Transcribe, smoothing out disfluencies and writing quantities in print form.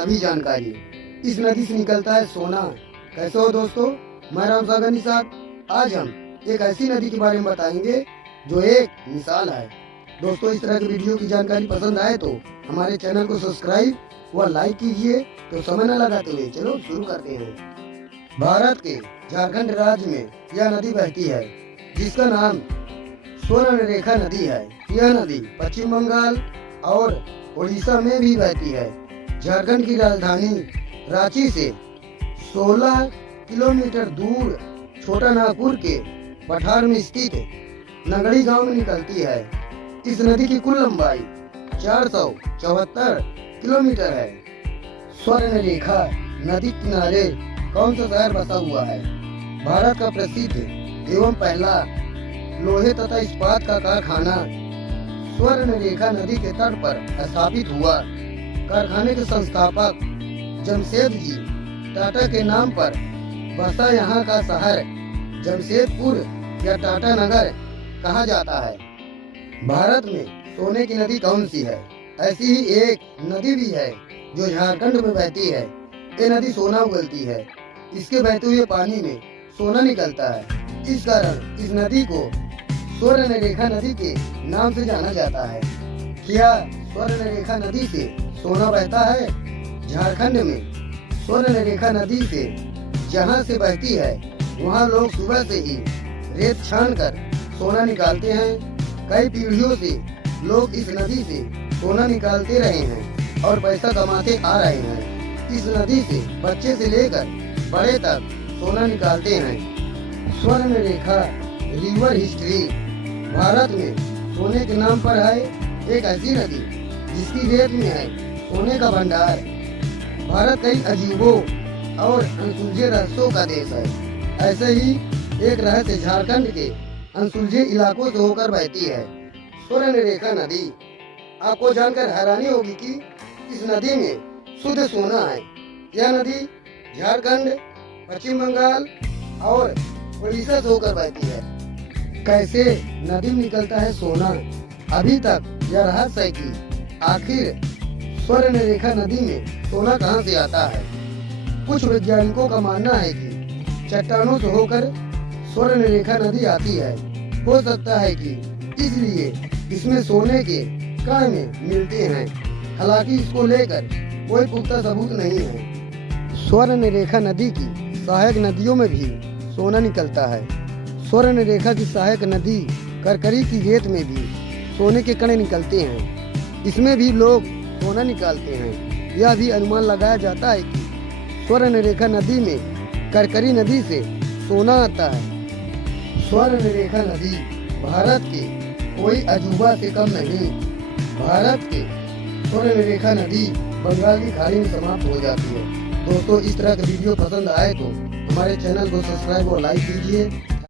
सभी जानकारी। इस नदी से निकलता है सोना। कैसे हो दोस्तों, मैं राम सागर निषाद। आज हम एक ऐसी नदी के बारे में बताएंगे जो एक मिसाल है। दोस्तों, इस तरह की वीडियो की जानकारी पसंद आए तो हमारे चैनल को सब्सक्राइब व लाइक कीजिए। तो समय न लगाते हुए चलो शुरू करते हैं। भारत के झारखंड राज्य में यह नदी बहती है जिसका नाम स्वर्णरेखा नदी है। यह नदी पश्चिम बंगाल और उड़ीसा में भी बहती है। झारखंड की राजधानी रांची से 16 किलोमीटर दूर छोटा नागपुर के पठार में स्थित नगड़ी गांव में निकलती है। इस नदी की कुल लंबाई 474 किलोमीटर है। स्वर्णरेखा नदी किनारे कौन सा शहर बसा हुआ है? भारत का प्रसिद्ध एवं पहला लोहे तथा इस्पात का कारखाना स्वर्णरेखा नदी के तट पर स्थापित हुआ। कारखाने के संस्थापक जमशेदजी टाटा के नाम पर बसा यहाँ का शहर जमशेदपुर या टाटा नगर कहा जाता है। भारत में सोने की नदी कौन सी है? ऐसी ही एक नदी भी है जो झारखंड में बहती है। ये नदी सोना उगलती है। इसके बहते हुए पानी में सोना निकलता है। इस कारण इस नदी को स्वर्णरेखा नदी के नाम से जाना जाता है। क्या स्वर्णरेखा नदी से सोना बहता है? झारखंड में स्वर्णरेखा नदी से जहाँ से बहती है वहाँ लोग सुबह से ही रेत छान कर सोना निकालते हैं। कई पीढ़ियों से लोग इस नदी से सोना निकालते रहे हैं और पैसा कमाते आ रहे हैं। इस नदी से बच्चे से लेकर बड़े तक सोना निकालते हैं। स्वर्णरेखा रिवर हिस्ट्री भारत में सोने के नाम पर है एक ऐसी नदी जिसकी रेत में है सोने का भंडार। भारत कई अजीबों और अनसुलझे रहस्यों का देश है। ऐसे ही एक रहस्य झारखंड के अनसुलझे इलाकों से होकर बहती है स्वर्णरेखा नदी। आपको जानकर हैरानी होगी कि इस नदी में शुद्ध सोना है। यह नदी झारखंड, पश्चिम बंगाल और उड़ीसा से होकर बहती है। कैसे नदी में निकलता है सोना? अभी तक यह रहस्य है कि आखिर स्वर्णरेखा नदी में सोना कहां से आता है। कुछ वैज्ञानिकों का मानना है कि चट्टानों से होकर स्वर्णरेखा नदी आती है। हो सकता है कि इसलिए इसमें सोने के कण में मिलते हैं। हालांकि इसको लेकर कोई पुख्ता सबूत नहीं है। स्वर्णरेखा नदी की सहायक नदियों में भी सोना निकलता है। स्वर्णरेखा की सहायक नदी करकरी की रेत में भी सोने के कण निकलते हैं। इसमें भी लोग सोना निकालते हैं। यह भी अनुमान लगाया जाता है कि स्वर्णरेखा नदी में करकरी नदी से सोना आता है। स्वर्णरेखा नदी भारत के कोई अजूबा से कम नहीं। भारत के स्वर्णरेखा नदी बंगाल की खाड़ी में समाप्त हो जाती है। दोस्तों, इस तरह के वीडियो पसंद आए तो हमारे चैनल को सब्सक्राइब और लाइक कीजिए।